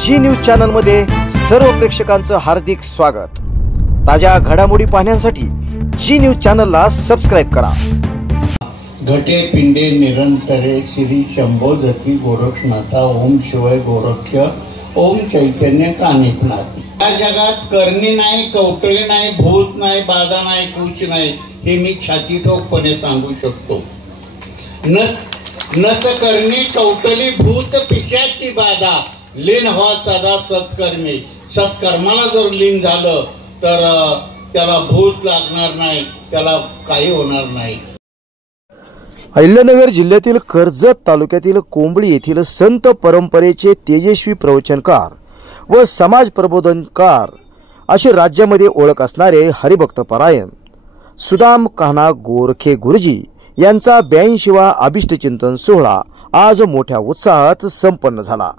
जी news channel मध्ये सर्व प्रेक्षकांचं हार्दिक स्वागत। ताज्या घडामोडी पाहण्यासाठी जी न्यूज चॅनलला सबस्क्राइब करा। घटे पिंडे निरंतरे श्री शंभो जती गोरक्षनाथा ओम शिवाय गोरक्ष ओम चैतन्य कानिकनाथ। या जगात करणी नाही, कौटळी नाही, भूत नाही, बाधा नाही, कुछ नाही, हे मी छातीठोकपणे सांगू शकतो। नच करणी कौटली भूत पिशाची बाधा, लीन व्हा सदा सत्कर्मी। सत्कर्माला जर लीन झालं तर त्याला भूत लागणार नाही, त्याला काही होणार नाही। अहिल्यानगर जिल्ह्यातील कर्जत तालुक्यातील कोंबडी येथील संत परंपरेचे तेजस्वी प्रवचनकार व समाज प्रबोधनकार असे राज्यामध्ये ओळख असणारे हरिभक्त परायण सुदाम कान्हा गोरखे गुरुजी यांचा 82वा अभिष्ट चिंतन सोहळा आज मोठ्या उत्साहात संपन्न झाला।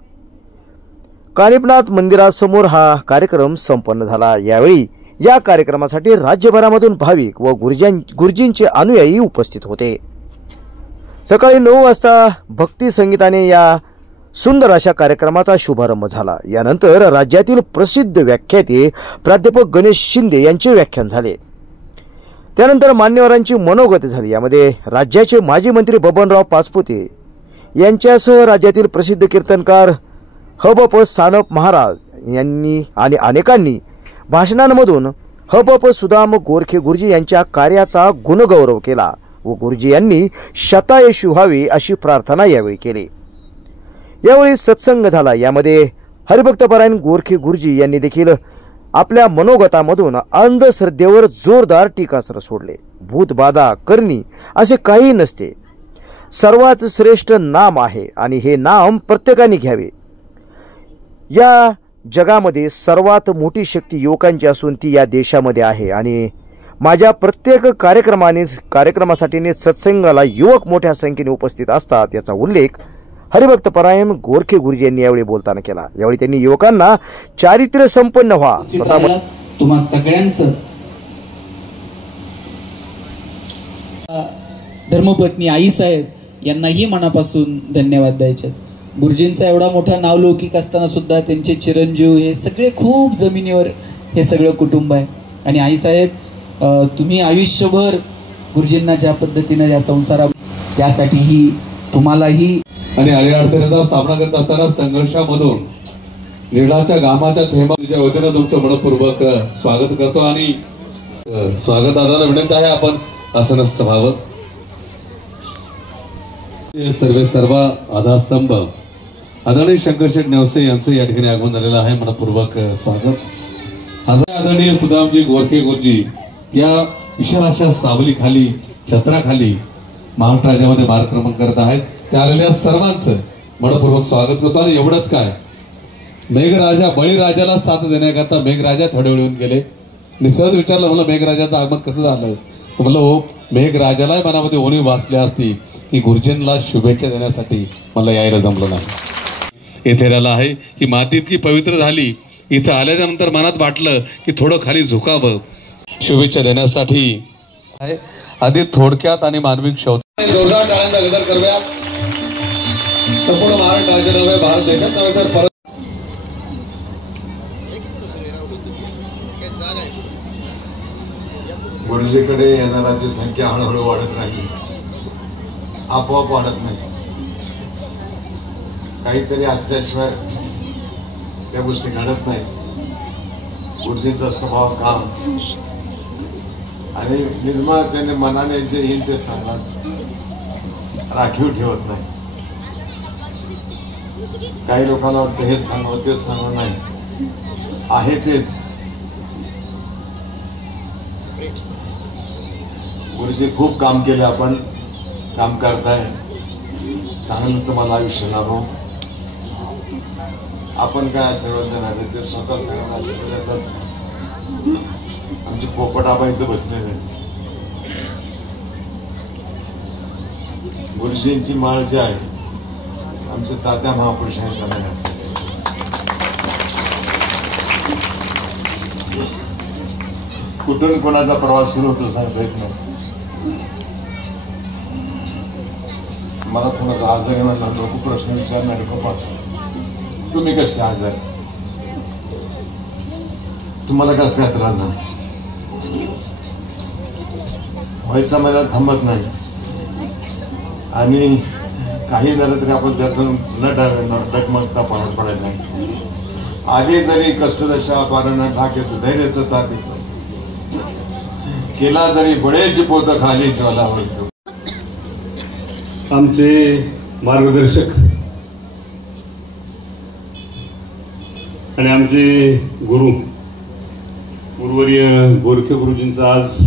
कानिपनाथ मंदिरासमोर हा कार्यक्रम संपन्न झाला। यावेळी या कार्यक्रमासाठी राज्यभरामधून भाविक व गुरुजींचे अनुयायी उपस्थित होते। सकाळी 9 वाजता भक्ती संगीताने या सुंदर अशा कार्यक्रमाचा शुभारंभ झाला। यानंतर राज्यातील प्रसिद्ध व्याख्याते प्राध्यापक गणेश शिंदे यांचे व्याख्यान झाले। त्यानंतर मान्यवरांची मनोगत झाली। यामध्ये राज्याचे माजी मंत्री बबनराव पाचपुते यांच्यासह राज्यातील प्रसिद्ध कीर्तनकार हबप सानप महाराज यांनी आणि अनेकांनी भाषणांमधून हबप सुदाम गोरखे गुरुजी यांच्या कार्याचा गुणगौरव केला व गुरुजी यांनी शतायशी व्हावी अशी प्रार्थना यावेळी केली। यावेळी सत्संग झाला। यामध्ये हरिभक्तपरायण गोरखे गुरुजी यांनी देखील आपल्या मनोगतामधून अंधश्रद्धेवर जोरदार टीकास्त्र सोडले। भूतबाधा करणी असे काही नसते, सर्वात श्रेष्ठ नाम आहे आणि हे नाम प्रत्येकाने घ्यावे। या जगामध्ये सर्वात मोठी शक्ती युवकांची असून ती या देशामध्ये आहे आणि माझ्या प्रत्येक कार्यक्रमासाठी सत्संगाला युवक मोठ्या संख्येने उपस्थित असतात याचा उल्लेख हरिभक्त परायण गोरखे गुरुजी यांनी यावेळी बोलताना केला। यावेळी त्यांनी युवकांना चारित्र्य संपन्न व्हा स्वतः तुम्हा सगळ्यांचं धर्मपत्नी आई साहेब यांनाही मनापासून धन्यवाद द्यायचे। गुरुजींचा एवढा मोठा नावलौकिक असताना सुद्धा त्यांचे चिरंजीव हे सगळे खूप जमिनीवर हे सगळं कुटुंब आहे आणि आई साहेब तुम्ही आयुष्यभर गुरुजींना ज्या पद्धतीने या संसारात त्यासाठीही तुम्हालाही आणि अडचणीचा सामना करत असताना संघर्षामधून नीळाच्या घामाच्या थेंबाच्या वतीनं तुमचं मनपूर्वक स्वागत करतो आणि स्वागत आदाला विनंती आहे आपण आसनस्थ व्हावं। सर्व आधारस्तंभ आदरणीय शंकरशेठ नेवसे यांचं या ठिकाणी आगमन झालेलं आहे। मनपूर्वक स्वागत। आदरणीय सुदामजी गोरखे गुरुजी या विशाल सावली खाली छत्राखाली महाराष्ट्र राज्यामध्ये मार्गक्रमण करत आहेत। त्या आलेल्या सर्वांचं मनपूर्वक स्वागत करतो आणि एवढंच काय, मेघराजा बळीराजाला साथ देण्याकरता मेघराजा थोडे वेळ गेले। मी सहज विचारलं, म्हणलं मेघराजाचं आगमन कसं झालं, तर म्हणलं हो मेघराजाला मनामध्ये ओणीव वाचली असती की गुरुजींना शुभेच्छा देण्यासाठी मला यायला जमलं नाही। येथे राहिला आहे ही माती इतकी पवित्र झाली, इथं आल्याच्या नंतर मनात वाटलं की थोडं खाली झुकावं शुभेच्छा देण्यासाठी। आधी थोडक्यात आणि मानविक शब्द जोरदार टाळ्यांचा गजर करूया। संपूर्ण महाराष्ट्र राज्य नव्हे, भारत देशात नव्हे तर परत गुरुजीकडे येणाऱ्याची संख्या हळूहळू वाढत राहिली, आपोआप वाढत नाही। काहीतरी असल्याशिवाय त्या गोष्टी घडत नाही। गुरुजींचा स्वभाव काम आणि निर्मळ त्याने मनाने जे येईल ते सांगतात, राखीव ठेवत नाही। काही लोकांना वाटतं हेच सांगावं तेच सांगावं, नाही आहे तेच। गुरुजी खूप काम केले, आपण काम करताय, चांगलं तुम्हाला आयुष्य लाभो। आपण काय आशीर्वाद देणार, ते स्वतः सगळ्यांना आशीर्वाद देतात। आमचे पोपट आबा इथं बसलेले, गुरुजींची माळ जी आहे आमचे तात्या महापुरुषांनी त्यांना कुठून कोणाचा प्रवास सुरू होतो सांगता येत नाही। मला कोणाचा आजारी म्हणला लोक प्रश्न विचारणारे खूप असतात, तुम्ही कसे आजार तुम्हाला कसं काय त्रास झाला? व्हायचा मला थांबत नाही आणि काही झालं तरी आपण त्यातून न डगमगता बाहेर पडायचं आहे. आगे जरी कष्टदशा पारण ठाके धैर्य ताक केला जरी बळेची पोत खाली ज्वाला आवडतो. आमचे मार्गदर्शक आणि आमचे गुरुवर्य गोरखे गुरुजींचा आज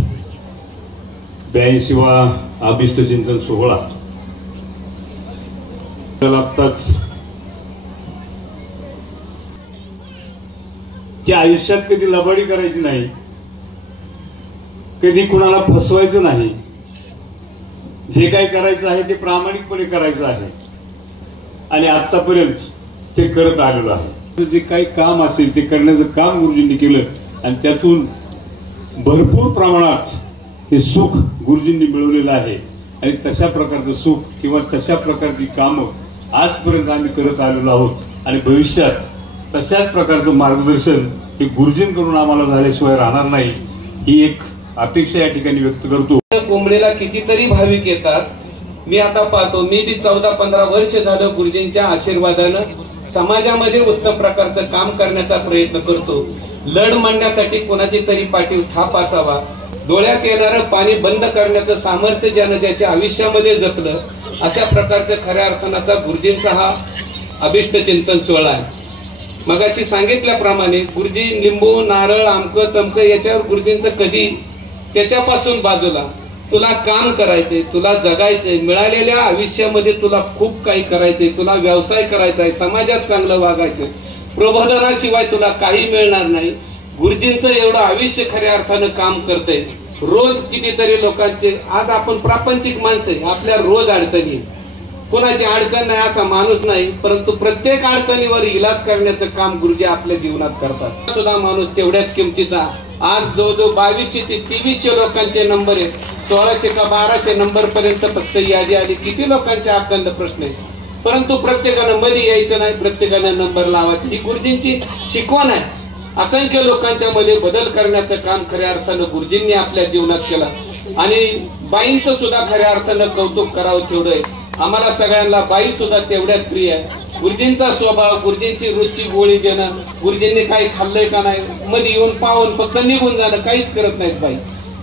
82वा अभिष्ट चिंतन सोहळा. आत्ताच त्या आयुष्यात कधी लबाडी करायची नाही, कधी कुणाला फसवायचं नाही. जे काही करायचं आहे ते प्रामाणिकपणे करायचं आहे आणि आतापर्यंत ते करत आलेलो आहे. जे काही काम असेल ते करण्याचं काम गुरुजींनी केलं आणि त्यातून भरपूर प्रमाणात हे सुख गुरुजींनी मिळवलेलं आहे. आणि तशा प्रकारचं सुख किंवा तशा प्रकारची कामं आजपर्यंत आम्ही करत आलेलो आहोत आणि भविष्यात तशाच प्रकारचं मार्गदर्शन हे गुरुजींकडून आम्हाला झाल्याशिवाय राहणार नाही, ही एक अपेक्षा या ठिकाणी व्यक्त करतो. कोंबडीला कितीतरी भाविक येतात. मी आता पाहतो, मी बी 14-15 वर्ष झालं गुरुजींच्या आशीर्वादानं समाजामध्ये उत्तम प्रकारचं काम करण्याचा प्रयत्न करतो. लढ मांडण्यासाठी कोणाची तरी पाठीव थाप असावा. डोळ्यात येणारं पाणी बंद करण्याचं सामर्थ्य ज्यानं ज्याच्या आयुष्यामध्ये जपलं, अशा प्रकारचं खऱ्या अर्थानाचा गुरुजींचा हा अभिष्ट चिंतन सोहळा आहे. मगाची सांगितल्याप्रमाणे गुरुजी लिंबू नारळ आमकं तमकं याच्यावर गुरुजींचं कधी त्याच्यापासून बाजूला, तुला काम करायचंय, तुला जगायचंय, मिळालेल्या आयुष्यामध्ये तुला खूप काही करायचंय, तुला व्यवसाय करायचा आहे, समाजात चांगलं वागायचंय, प्रबोधनाशिवाय तुला काही मिळणार नाही. गुरुजींचं एवढं आयुष्य खऱ्या अर्थानं काम करतंय. रोज कितीतरी लोकांचे, आज आपण प्रापंचिक माणसं आहे, आपल्या रोज अडचणी, कोणाची अडचण नाही असा माणूस नाही, परंतु प्रत्येक अडचणीवर इलाज करण्याचं काम गुरुजी आपल्या जीवनात करतात. सुद्धा माणूस तेवढ्याच किमतीचा. आज जवळजवळ 2200 ते 2300 लोकांचे नंबर आहेत. 1600 का 1200 नंबर पर्यंत फक्त यादी आली. किती लोकांचे अखंड प्रश्न आहेत, परंतु प्रत्येकानं मध्ये यायचं नाही, प्रत्येकानं नंबर लावायचा. ही गुरुजींची शिकवण आहे. असंख्य लोकांच्या मध्ये बदल करण्याचं काम खऱ्या अर्थानं गुरुजींनी आपल्या जीवनात केलं आणि बाईंचं सुद्धा खऱ्या अर्थानं कौतुक करावं तेवढं आहे. आम्हाला सगळ्यांना बाई सुद्धा तेवढ्यात प्रिय आहे. गुरुजींचा स्वभाव, गुरुजींची रोजची गोळी देणं, गुरुजींनी काही खाल्लंय का नाही, मध्ये येऊन पाहून फक्त निघून जाणं, काहीच करत नाहीत बाई.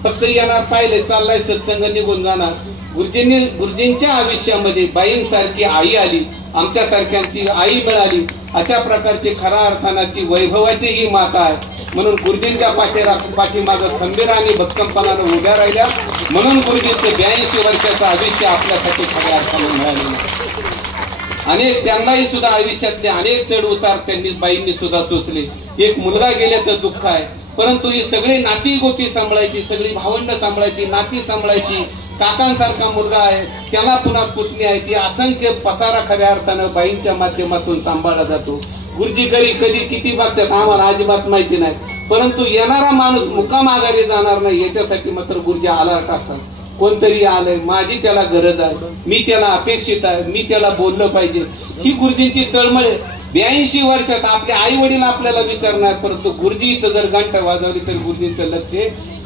फक्त येणार, पाहिले, चाललाय सत्संग, निघून जाणार. गुरुजींच्या आयुष्यामध्ये बाईंसारखी आई आली, आमच्या सारख्यांची आई मिळाली. अशा प्रकारची खऱ्या अर्थानाची वैभवाची ही माता आहे. म्हणून गुरुजींच्या पाठीमागं खंबीर आणि भक्कमपणानं उभ्या राहिल्या. म्हणून गुरुजींचं 82 वर्षाचं आयुष्य आपल्यासाठी खऱ्या अर्थानं मिळालेलं. अनेक त्यांनाही सुद्धा आयुष्यातले अनेक चढ उतार त्यांनी बाईंनी सुद्धा सोचले. एक मुलगा गेल्याचं दुःख आहे, परंतु ही सगळी नाती गोती सांभाळायची, सगळी भावंड सांभाळायची, नाती सांभाळायची. काकांसारखा मुलगा आहे, त्याला पुन्हा पुतणी आहे, ती असंख्य पसारा खऱ्या अर्थानं बाईंच्या माध्यमातून सांभाळला जातो. गुरुजी घरी कधी किती बघतात आम्हाला अजिबात माहिती नाही, परंतु येणारा माणूस मुकामाघारी जाणार नाही याच्यासाठी मात्र गुरुजी अलर्ट असतात. कोणतरी आलंय, माझी त्याला गरज आहे, मी त्याला अपेक्षित आहे, मी त्याला बोललं पाहिजे. ही गुरुजींची तळमळ. 82 वर्षात आपले आई वडील आपल्याला विचारणार, परंतु गुरुजी इथं जर घंटा वाजवली तर गुरुजींचं लक्ष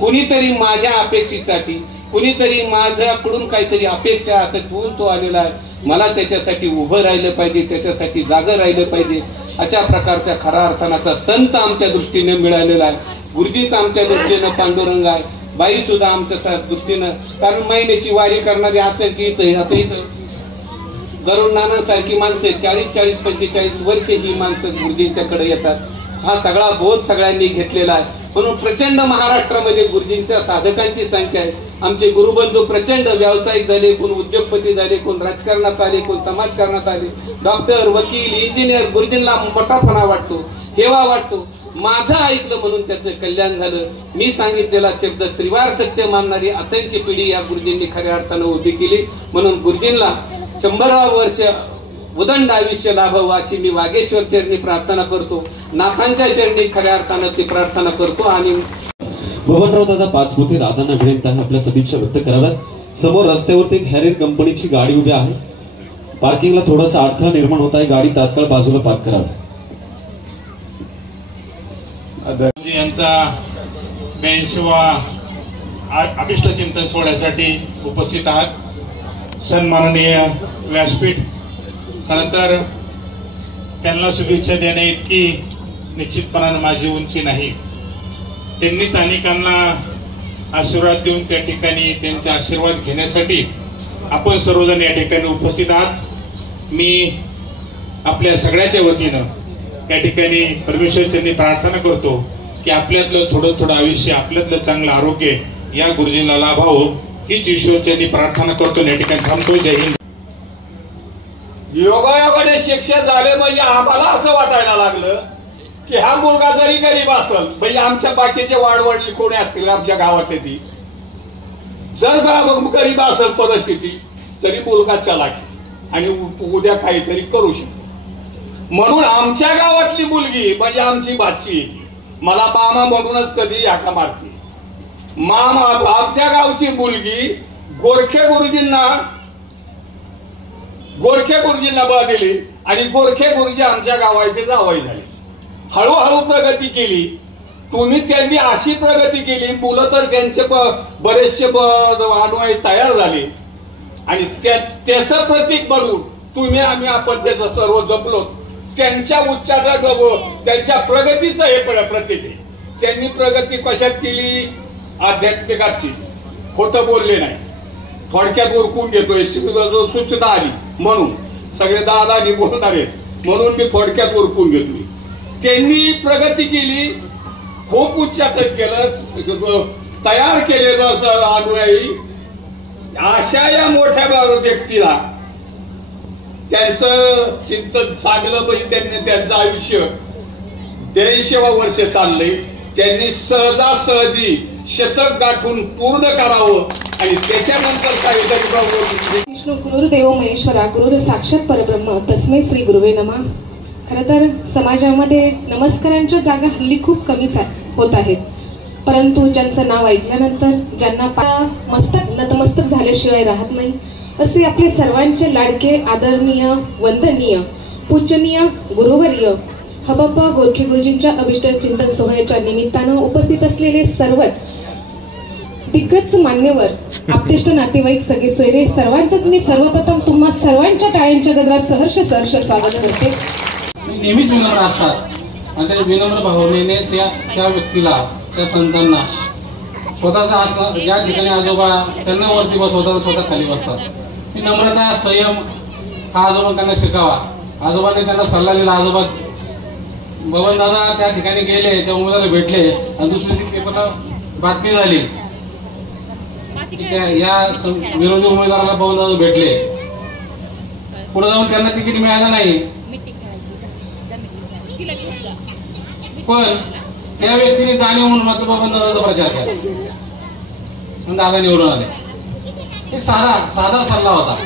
कुणीतरी माझ्या अपेक्षेसाठी, कुणीतरी माझ्याकडून काहीतरी अपेक्षा असं ठेवून तो आलेला आहे, मला त्याच्यासाठी उभं राहिलं पाहिजे, त्याच्यासाठी जागं राहिलं पाहिजे. अशा प्रकारच्या खऱ्या अर्थानाचा संत आमच्या दृष्टीने मिळालेला आहे. गुरुजीच आमच्या दृष्टीनं पांडुरंग आहे, बाई सुद्धा आमच्या दृष्टीनं, कारण महिन्याची वारी करणारी असेल की इथं गरुड नानांसारखी माणसं 40-45 वर्ष ही माणसं गुरुजींच्याकडे येतात. हा सगळा बोध सगळ्यांनी घेतलेला आहे. म्हणून प्रचंड महाराष्ट्रामध्ये गुरुजींच्या साधकांची संख्या आहे. आमचे गुरुबंधू प्रचंड व्यावसायिक झाले, कोण उद्योगपती झाले, कोण राजकारणात आले, कोण समाजकारणात आले, डॉक्टर, वकील, इंजिनियर. गुरुजींना मोठापणा वाटतो, हेवा वाटतो. माझं ऐकलं म्हणून त्याचं कल्याण झालं. मी सांगितलेला शब्द त्रिवार सत्य मानणारी असंख्य पिढी या गुरुजींनी खऱ्या अर्थानं उभी केली. म्हणून गुरुजींना 100 वर्ष उदंड आयुष्य लाभावं अशी मी वागेश्वर चरणी प्रार्थना करतो. नाथांच्या चरणी खऱ्या अर्थानं ती प्रार्थना करतो. आणि बबनराव दादा पाचपुते दादांना विनंती आहे आपल्या सदिच्छा व्यक्त कराव्यात. समोर रस्त्यावरती एक हॅरियर कंपनीची गाडी उभी आहे, पार्किंगला थोडासा अडथळा निर्माण होत आहे, गाडी तात्काळ बाजूला पार्क करावी. यांचा 82वा अभिष्ट चिंतन सोहळ्यासाठी उपस्थित आहात. सन्माननीय व्यासपीठ, खरं तर त्यांना शुभेच्छा देण्या इतकी निश्चितपणाने माझी उंची नाही. त्यांनीच अनेकांना आशीर्वाद देऊन त्या ठिकाणी त्यांचा आशीर्वाद घेण्यासाठी आपण सर्वजण या ठिकाणी उपस्थित आहात. मी आपल्या सगळ्याच्या वतीनं या ठिकाणी परमेश्वरचरणी प्रार्थना करतो की आपल्यातलं थोडं आयुष्य, आपल्यातलं चांगलं आरोग्य या गुरुजींना लाभावं, हीच ईश्वरचरणी प्रार्थना करतो. या ठिकाणी थांबतो. जय हिंद. योगायोगाने शिक्षण झाले म्हणजे आम्हाला असं वाटायला लागलं की हा मुलगा जरी गरीब असेल, म्हणजे आमच्या बाकीचे वाडवडली कोणी असतील आमच्या गावात ती, जर गरीब असेल परिस्थिती, तरी मुलगा चलाकी आणि उद्या काहीतरी करू शकतो. म्हणून आमच्या गावातली मुलगी म्हणजे आमची भाची मला मामा म्हणूनच कधी हाका मारते. मामा आमच्या गावची मुलगी गोरखे गुरुजींना बळ दिली आणि गोरखे गुरुजी आमच्या गावाचे जावई झाले. हळूहळू प्रगती केली. त्यांनी अशी प्रगती केली, मुलं तर त्यांचे बरेचसे अनुयायी तयार झाले आणि त्याचं प्रतीक बनवून आम्ही आपण त्याचं सर्व जपलो. त्यांच्या उच्चाराचं, त्यांच्या प्रगतीचं हे प्रतीक आहे. त्यांनी प्रगती कशात केली? आध्यात्मिकात केली. खोटं बोलले नाही. थोडक्यात उरकून घेतोय, सूचना आली म्हणून, सगळे दादानी बोलणार आहेत म्हणून मी थोडक्यात उरकून घेतोय. त्यांनी प्रगती केली, खूप उच्चाटन केलं, तयार केलेलं अनुयायी. अशा या मोठ्या व्यक्तीला त्यांचं चिंतन चांगलं म्हणजे त्यांनी त्यांचं आयुष्य 83वा वर्ष चाललंय. त्यांनी सहजासहजी शतक गाठून पूर्ण करावं आणि त्याच्यानंतर काहीतरी. विष्णू गुरुर्देव महेश्वरा, गुरुर साक्षात परब्रह्म, तस्मै श्री गुरुवे नमः. खरं तर समाजामध्ये नमस्कारांच्या जागा हल्ली खूप कमीच होत आहेत, परंतु ज्यांचं नाव ऐकल्यानंतर ज्यांना नतमस्तक झाल्याशिवाय राहत नाही असे आपले सर्वांचे लाडके, आदरणीय, वंदनीय, पूजनीय गुरुवर्य हबप्पा गोरखे गुरुजींच्या अभिष्ट चिंतन सोहळ्याच्या निमित्तानं उपस्थित असलेले सर्वच दिग्गज मान्यवर, आपतेष्ट नातेवाईक, सगळे सोयरे, सर्वांचंच मी सर्वप्रथम तुम्हा सर्वांच्या टाळ्यांच्या गजरात सहर्ष स्वागत करते. नेहमीच विनम्र असतात आणि त्या विनम्र भावनेने त्या व्यक्तीला, त्या संतांना स्वतःचा हात, ज्या ठिकाणी आजोबा त्यांना वरती बसवतात, स्वतः खाली बसतात. नम्रता, संयम हा आजोबा त्यांना शिकावा. आजोबांनी त्यांना सल्ला दिला. आजोबा बबन दादा त्या ठिकाणी गेले, त्या उमेदवाराला भेटले आणि दुसरी पेपरला बातमी झाली या विरोधी उमेदवाराला बबन दादा भेटले. पुढे जाऊन त्यांना तिकीट मिळालं नाही, पण त्या व्यक्तीने जाणीव म्हणून मात्र बबन दादाचा प्रचार केला आणि दादा निवडून आले. एक साधा सल्ला होता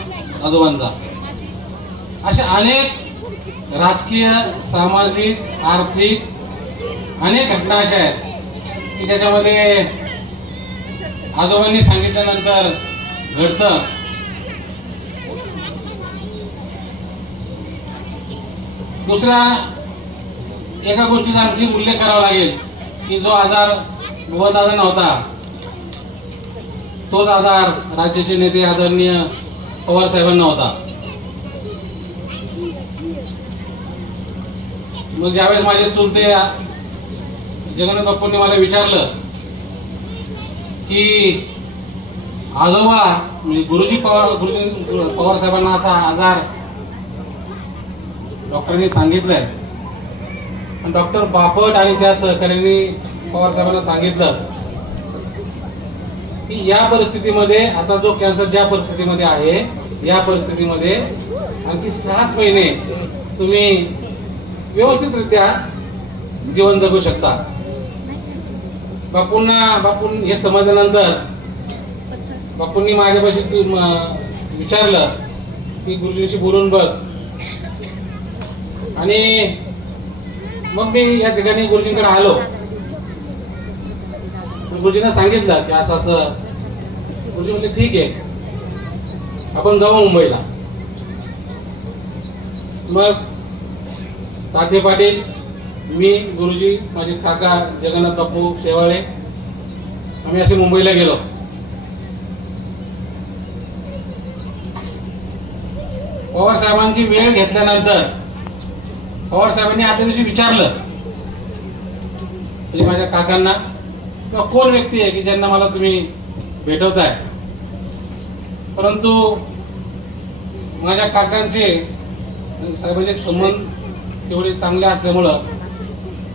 आजोबांचा. अशा अनेक राजकीय, सामाजिक, आर्थिक अनेक घटना अशा आहेत की ज्याच्यामध्ये आजोबांनी सांगितल्यानंतर घडतं. दुसऱ्या एका गोष्टीचा आणखी उल्लेख करावा लागेल की जो आजार बबनदादांना होता, तोच आजार राज्याचे नेते आदरणीय पवार साहेबांना होता. मग ज्यावेळेस माझे चुलते जगन्नाथ बाप्पूंनी मला विचारलं की आजोबा म्हणजे गुरुजी पवार साहेबांना असा आजार डॉक्टरांनी सांगितलंय, डॉक्टर बापट आणि त्या सहकार्यांनी पवार साहेबांना सांगितलं की या परिस्थितीमध्ये, आता जो कॅन्सर ज्या परिस्थितीमध्ये आहे, या परिस्थितीमध्ये आणखी 6 महिने तुम्ही व्यवस्थितरित्या जीवन जगू शकता. बापून हे समजल्यानंतर बापूंनी माझ्यापाशी विचारलं की गुरुजींशी बोलून बघ. आणि मग मी या ठिकाणी गुरुजींकडे आलो. गुरुजींना सांगितलं की असं गुरुजी म्हणले ठीक आहे, आपण जाऊ मुंबईला. मग ताते पाटील मी, गुरुजी, माझे काका जगन्नाथ बापू शेवाळे, आम्ही असे मुंबईला गेलो. पवार साहेबांची वेळ घेतल्यानंतर पवार साहेबांनी आदल्या दिवशी विचारलं म्हणजे माझ्या काकांना किंवा कोण व्यक्ती आहे की ज्यांना मला तुम्ही भेटवताय. परंतु माझ्या काकांचे साहेबांचे संबंध तेवढे चांगले असल्यामुळं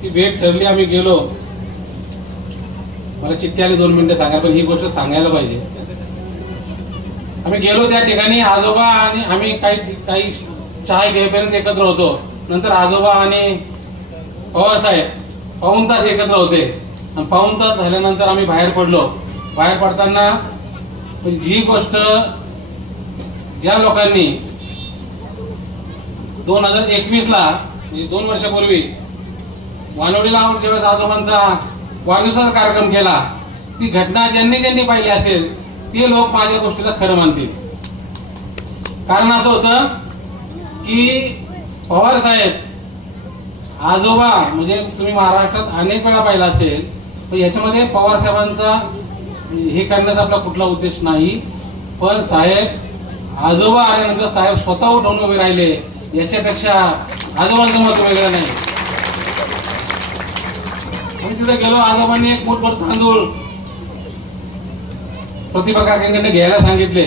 ती भेट ठरली. आम्ही गेलो. मला चिठ्ठी आली 2 मिनिटं सांगायला, पण ही गोष्ट सांगायला पाहिजे. आम्ही गेलो त्या ठिकाणी. आजोबा आणि आम्ही काही चहा घेईपर्यंत एकत्र होतो. नंतर आजोबा आणि पवार साहेब पाऊण तास एकत्र होते आणि पाऊण तास झाल्यानंतर आम्ही बाहेर पडलो. बाहेर पडताना जी गोष्ट ज्या लोकांनी 2021ला म्हणजे 2 वर्षापूर्वी वानवडीला ज्यावेळेस आजोबांचा वाढदिवसाचा कार्यक्रम केला, ती घटना ज्यांनी पाहिली असेल ते लोक माझ्या गोष्टीला खरं मानतील. कारण असं होतं की पवार साहेब आजोबा म्हणजे तुम्ही महाराष्ट्रात अनेक वेळा पाहिला असेल, पण याच्यामध्ये पवार साहेबांचा हे करण्याचा आपला कुठला उद्देश नाही. पण साहेब आजोबा आल्यानंतर साहेब स्वतः उठून उभे राहिले, याच्यापेक्षा आजोबांचं मत वेगळं नाही. मी तिथे गेलो. आजोबांनी एक मोठभर तांदूळ प्रतिभा काकांकडे घ्यायला सांगितले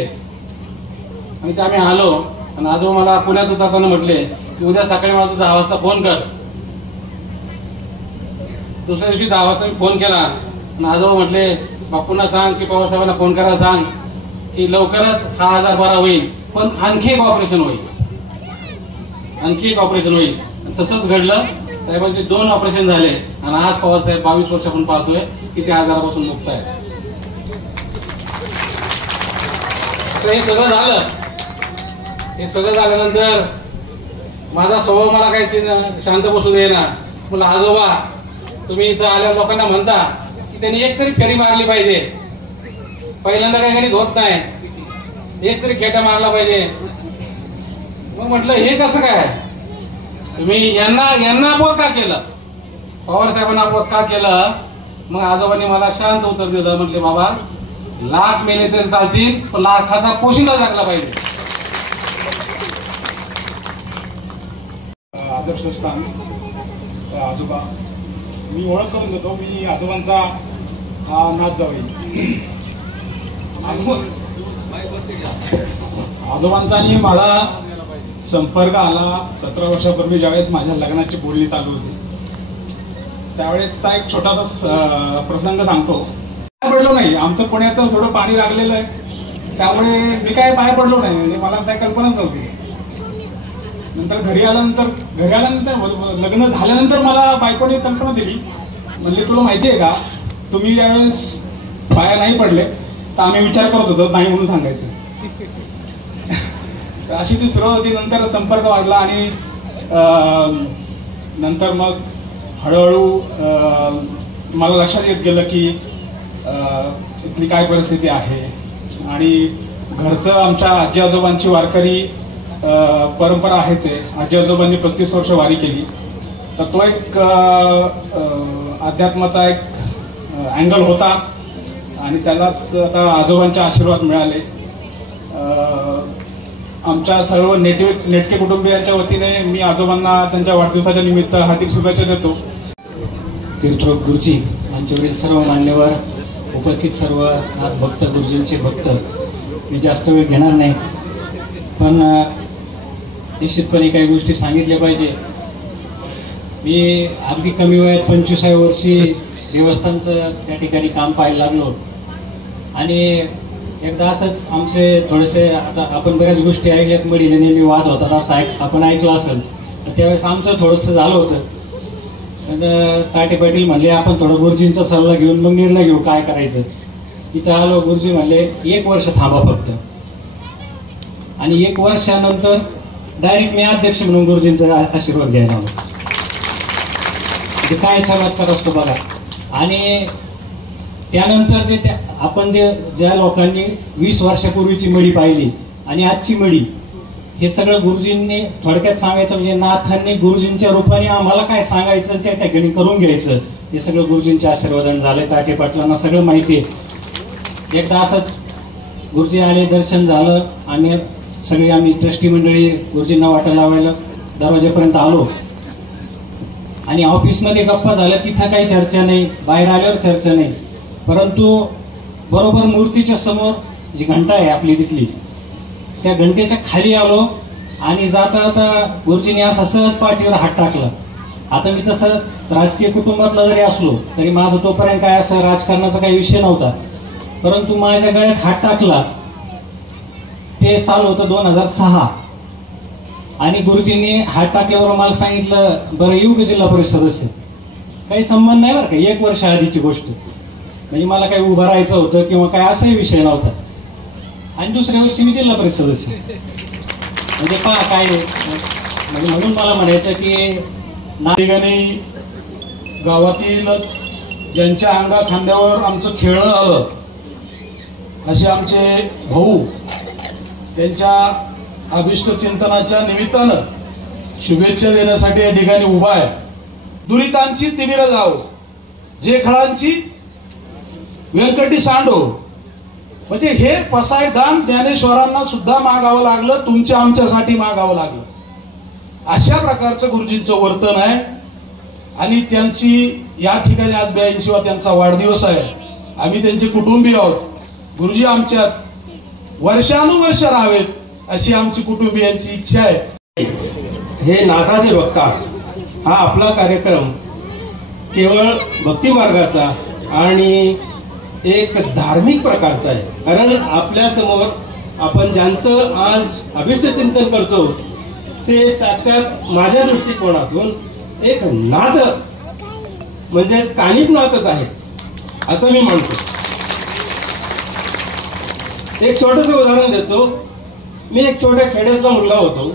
आणि ते आम्ही आलो. आणि आजोबा मला पुण्यात उतरताना म्हटले की उद्या सकाळी मला तू 10 वाजता फोन कर. दुसऱ्या दिवशी 10 वाजता मी फोन केला आणि आजोबा म्हटले बापूंना सांग की पवार साहेबांना फोन करायला सांग की लवकरच हा आजार बरा होईल, पण आणखी एक ऑपरेशन होईल. तसंच घडलं. साहेबांचे 2 ऑपरेशन झाले आणि आज पवार साहेब 22 वर्षापासून पाहतोय की त्या आजारापासून मुक्त आहे. हे सगळं झालं. हे सगळं झाल्यानंतर माझा स्वभाव मला काही शांत बसू देईना. म्हणलं आजोबा तुम्ही इथं आल्या लोकांना म्हणता की त्यांनी एक तरी फेरी मारली पाहिजे. पहिल्यांदा काही गणित होत नाही, एक तरी खेटा मारला पाहिजे. मग म्हटलं हे कसं काय, तुम्ही यांना अपोज का केलं, पवार साहेबांना अपोज का केलं. मग आजोबांनी मला शांत उत्तर दिलं. म्हटले बाबा लाख मेले तरी चालतील, पण लाखाचा पोशिंदा जगला पाहिजे. आदर्शस्थान आजोबा मी ओळख करून देतो. मी आजोबांचा हा नाच जावई. आजोबांचा माझा संपर्क आला 17 वर्षापूर्वी, ज्यावेळेस माझ्या लग्नाची बोलणी चालू होती. त्यावेळेसचा एक छोटासा प्रसंग सांगतो. पाय पडलो नाही. आमचं पुण्याचं थोडं पाणी लागलेलं आहे, त्यामुळे मी काय पाय पडलो नाही. म्हणजे मला काही कल्पनाच नव्हती. नंतर घरी आल्यानंतर लग्न झाल्यानंतर मला बायकोने कल्पना दिली. म्हणले तुला माहिती आहे का, तुम्ही ज्यावेळेस पाया नाही पडले तर आम्ही विचार करत होतो नाही म्हणून सांगायचं. अशी ती सुरुवात होती. नंतर संपर्क वाढला आणि नंतर मग हळूहळू मला लक्षात येत गेलं की इथली काय परिस्थिती आहे. आणि घरचं आमच्या आजी आजोबांची वारकरी परंपरा आहेच आहे. आजी आजोबांनी 35 वर्ष वारी केली, तर तो एक अध्यात्माचा एक अँगल होता आणि त्याला आता आजोबांचे आशीर्वाद मिळाले. आमच्या सर्व नेटके कुटुंबियांच्या वतीने मी आजोबांना त्यांच्या वाढदिवसाच्या निमित्त हार्दिक शुभेच्छा देतो. तीर्थोक गुरुजी यांच्यावरील सर्व मान्यवर उपस्थित सर्व भक्त गुरुजींचे भक्त, मी जास्त वेळ घेणार नाही, पण निश्चितपणे काही गोष्टी सांगितल्या पाहिजे. मी अगदी कमी वयात 25व्या वर्षी देवस्थानचं त्या ठिकाणी काम पाहायला लागलो. आणि एकदा असंच आमचे थोडेसे, आता आपण बऱ्याच गोष्टी ऐकल्यात, मडीने नेहमी वाद होतात असं आपण ऐकलं असेल. त्यावेळेस आमचं थोडंसं झालं होतं. ताटे पाटील म्हणले आपण थोडं गुरुजींचा सल्ला घेऊन मग निर्णय घेऊ काय करायचं. इथं आलो. गुरुजी म्हणले 1 वर्ष थांबा फक्त. आणि 1 वर्षानंतर डायरेक्ट मी अध्यक्ष म्हणून गुरुजींचा आशीर्वाद घ्यायला हवा. काय चमत्कार असतो बघा. आणि त्यानंतर आपण ज्या लोकांनी 20 वर्षापूर्वीची मडी पाहिली आणि आजची मडी, हे सगळं गुरुजींनी थोडक्यात सांगायचं म्हणजे नाथांनी गुरुजींच्या रूपाने आम्हाला काय सांगायचं त्या ठिकाणी करून घ्यायचं, हे सगळं गुरुजींचे आशीर्वादन झालंय. ताटे पाटलांना सगळं माहिती आहे. एकदा असंच गुरुजी आले, दर्शन झालं, आम्ही ट्रस्टी मंडळी गुरुजींना वाटा लावायला दरवाजेपर्यंत आलो आणि ऑफिसमध्ये गप्पा झाल्या. तिथं काही चर्चा नाही, बाहेर आल्यावर चर्चा नाही, परंतु बरोबर मूर्तीच्या समोर जी घंटा आहे आपली तिथली, त्या घंटेच्या खाली आलो आणि जाता जाता गुरुजींनी असा सहज पाठीवर हात टाकला. आता मी तसं राजकीय कुटुंबातला जरी असलो तरी माझं तोपर्यंत काय असं राजकारणाचा काही विषय नव्हता, परंतु माझ्या गळ्यात हात टाकला. ते साल होतं 2006 आणि गुरुजींनी हात टाकल्यावर मला सांगितलं, बरं येऊ का जिल्हा परिषद सदस्य? काही संबंध नाही बरं का, 1 वर्ष आधीची गोष्ट. म्हणजे मला काही उभं राहायचं होतं किंवा काय असाही विषय नव्हता. आणि दुसऱ्या वर्षी मी जिल्हा परिषद सदस्य. म्हणजे पहा काय म्हणजे म्हणून मला म्हणायचं की ठिकाणी गावातीलच ज्यांच्या अंगा खांद्यावर आमचं खेळणं आलं असे आमचे भाऊ त्यांच्या अभिष्ट चिंतनाच्या निमित्तानं शुभेच्छा देण्यासाठी या ठिकाणी उभा आहे. दुरितांची तिमिर जाव, जे खळांची व्यंकटी सांडो. म्हणजे हे पसायदान ज्ञानेश्वरांना सुद्धा मागावं लागलं, तुमच्या आमच्यासाठी मागावं लागलं. अशा प्रकारचं गुरुजींचं वर्तन आहे. आणि त्यांची या ठिकाणी आज 82वा त्यांचा वाढदिवस आहे. आम्ही त्यांचे कुटुंबीय आहोत. गुरुजी आमच्यात वर्षानुवर्ष राहावेत अशी आमची कुटुंबियांची इच्छा आहे. हे नाथाचे वक्ता हा आपला कार्यक्रम केवळ भक्ती मार्गाचा आणि एक धार्मिक प्रकारचा आहे. कारण आपल्या समोर आपण ज्यांचं आज अभिष्ट चिंतन करतो ते साक्षात माझ्या दृष्टिकोनातून एक नाद म्हणजे कानिप नाथच आहे असं मी म्हणतो. एक छोटंसं उदाहरण देतो. मी एक छोट्या खेड्यातला मुलगा होतो.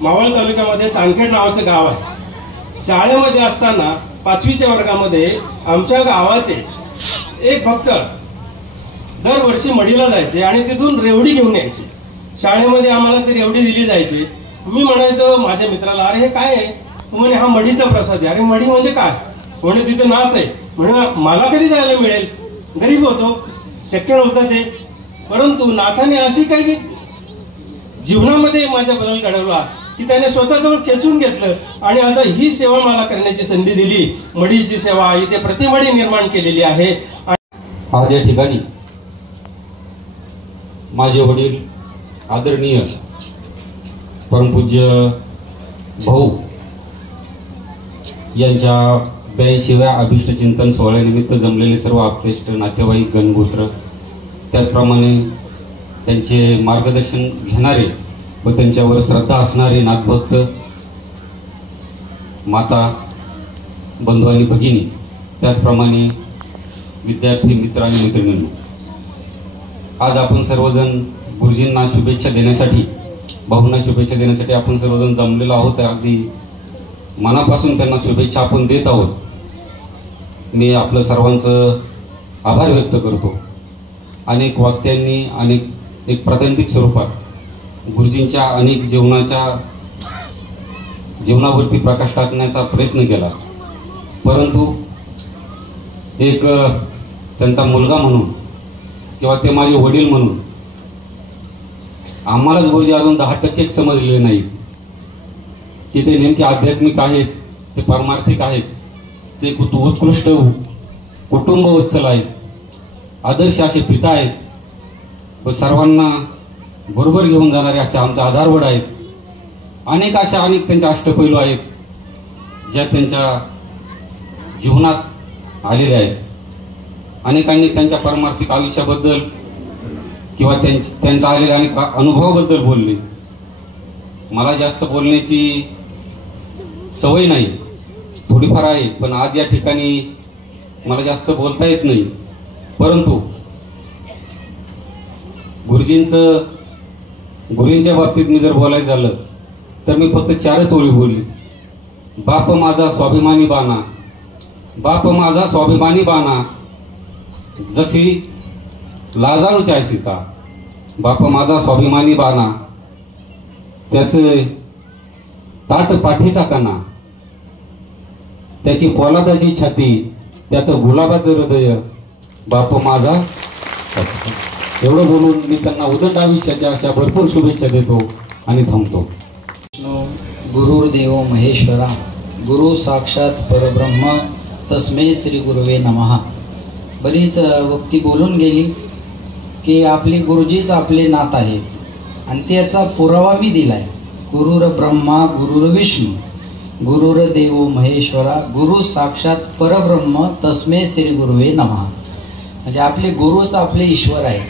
मावळ तालुक्यामध्ये चांदखेड नावाचं गाव आहे. शाळेमध्ये असताना 5वीच्या वर्गामध्ये आमच्या गावाचे एक भक्त दरवर्षी मढीला जायचे आणि तिथून रेवडी घेऊन यायचे. शाळेमध्ये आम्हाला ती रेवडी दिली जायची. मी म्हणायचो माझ्या मित्राला, अरे हे काय आहे? म्हणे हा मढीचा प्रसाद आहे. अरे मढी म्हणजे काय? म्हणे तिथे नाच आहे. म्हणे मला कधी जायला मिळेल? गरीब होतो, शक्य नव्हतं ते. परंतु नाथाने अशी काही जीवनामध्ये माझ्या बदल घडवला की त्याने स्वतःजवळ खेचून घेतलं आणि आता ही सेवा मला करण्याची संधी दिली. मढीची सेवा इथे प्रतिमढी निर्माण केलेली आहे. आज या ठिकाणी माझे वडील आदरणीय परमपूज्य भाऊ यांच्या 82व्या अभिष्ट चिंतन सोहळ्यानिमित्त जमलेले सर्व आप्तेष्ट, नातेवाईक, गणगोत्र, त्याचप्रमाणे त्यांचे मार्गदर्शन घेणारे व त्यांच्यावर श्रद्धा असणारे नाथभक्त, माता, बंधू आणि भगिनी, त्याचप्रमाणे विद्यार्थी मित्र आणि मैत्रिणींनो, आज आपण सर्वजण गुरुजींना शुभेच्छा देण्यासाठी, भाऊंना शुभेच्छा देण्यासाठी आपण सर्वजण जमलेलो आहोत. अगदी मनापासून त्यांना शुभेच्छा आपण देत आहोत. मी आपलं सर्वांचं आभार व्यक्त करतो. अनेक वाक्यांनी, एक प्रातिनिधिक स्वरूपात गुरुजींच्या अनेक जीवनावरती प्रकाश टाकण्याचा प्रयत्न केला, परंतु एक त्यांचा मुलगा म्हणून किंवा ते माझे वडील म्हणून आम्हालाच गुरुजी अजून 10% समजलेले नाही की ते नेमके आध्यात्मिक आहेत, ते पारमार्थिक आहेत, ते उत्कृष्ट कुटुंब वत्सल आहेत, आदर्श असे पिता आहेत व सर्वांना बरोबर घेऊन जाणारे असे आमचे आधारवड आहेत. अनेक त्यांचे अष्टपैलू आहेत ज्या त्यांच्या जीवनात आलेले आहेत. अनेकांनी त्यांच्या पारमार्थिक आयुष्याबद्दल किंवा त्यांच्या आलेल्या अनेक अनुभवाबद्दल बोलले. मला जास्त बोलण्याची सवय नाही, थोडीफार आहे, पण आज या ठिकाणी मला जास्त बोलता येत नाही. परंतु गुरुजींच्या बाबतीत मी जर बोलायचं झालं तर मी फक्त 4च ओळी बोलली. बाप माझा स्वाभिमानी बाणा, बाप माझा स्वाभिमानी बाणा, जशी लाजाळूची आहे सीता. बाप माझा स्वाभिमानी बाणा, त्याचे ताट पाठीचा कणा, त्याची पोलादाची छाती, त्यात गुलाबाचं हृदय, बाप माझा. एवढं बोलून मी त्यांना उदंड आयुष्याच्या अशा भरपूर शुभेच्छा देतो आणि थांबतो. गुरुर्देव महेश्वरा, गुरु साक्षात परब्रह्म, तस्मै श्री गुरुवे नमः. बरीच वक्ती बोलून गेली की आपली गुरुजीच आपले नाथ आहे आणि त्याचा पुरावा मी दिलाय. गुरुर ब्रह्मा गुरुर विष्णू गुरुर्देव महेश्वरा, गुरु साक्षात परब्रह्म, तस्मै श्री गुरुवे नमः. म्हणजे आपले गुरुच आपले ईश्वर आहे.